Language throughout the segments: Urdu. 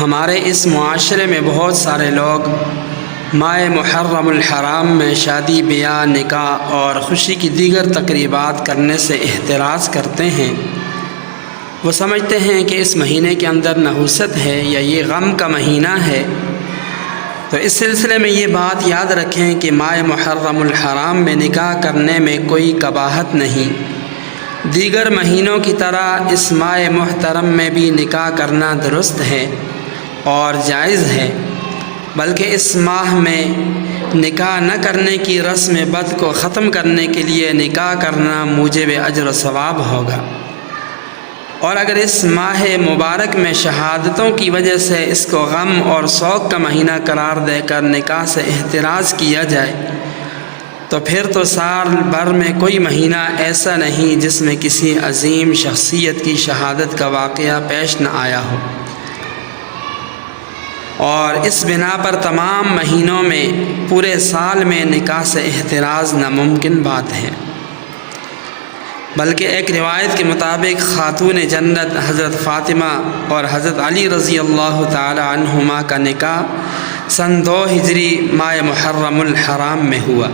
ہمارے اس معاشرے میں بہت سارے لوگ ماہ محرم الحرام میں شادی بیاہ نکاح اور خوشی کی دیگر تقریبات کرنے سے احتراز کرتے ہیں۔ وہ سمجھتے ہیں کہ اس مہینے کے اندر نحوست ہے یا یہ غم کا مہینہ ہے۔ تو اس سلسلے میں یہ بات یاد رکھیں کہ ماہ محرم الحرام میں نکاح کرنے میں کوئی قباحت نہیں۔ دیگر مہینوں کی طرح اس ماہ محترم میں بھی نکاح کرنا درست ہے اور جائز ہے، بلکہ اس ماہ میں نکاح نہ کرنے کی رسم بد کو ختم کرنے کے لیے نکاح کرنا موجب اجر و ثواب ہوگا۔ اور اگر اس ماہ مبارک میں شہادتوں کی وجہ سے اس کو غم اور سوگ کا مہینہ قرار دے کر نکاح سے احتراز کیا جائے تو پھر تو سال بھر میں کوئی مہینہ ایسا نہیں جس میں کسی عظیم شخصیت کی شہادت کا واقعہ پیش نہ آیا ہو، اور اس بنا پر تمام مہینوں میں پورے سال میں نکاح سے احتراز ناممکن بات ہے۔ بلکہ ایک روایت کے مطابق خاتون جنت حضرت فاطمہ اور حضرت علی رضی اللہ تعالی عنہما کا نکاح سن 2 ہجری ماہ محرم الحرام میں ہوا۔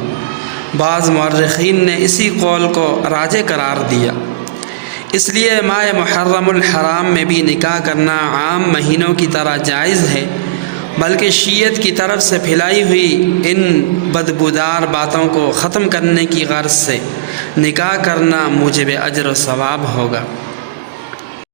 بعض مورخین نے اسی قول کو راجح قرار دیا۔ اس لیے ماہ محرم الحرام میں بھی نکاح کرنا عام مہینوں کی طرح جائز ہے، بلکہ شیعت کی طرف سے پھیلائی ہوئی ان بدبودار باتوں کو ختم کرنے کی غرض سے نکاح کرنا موجب اجر و ثواب ہوگا۔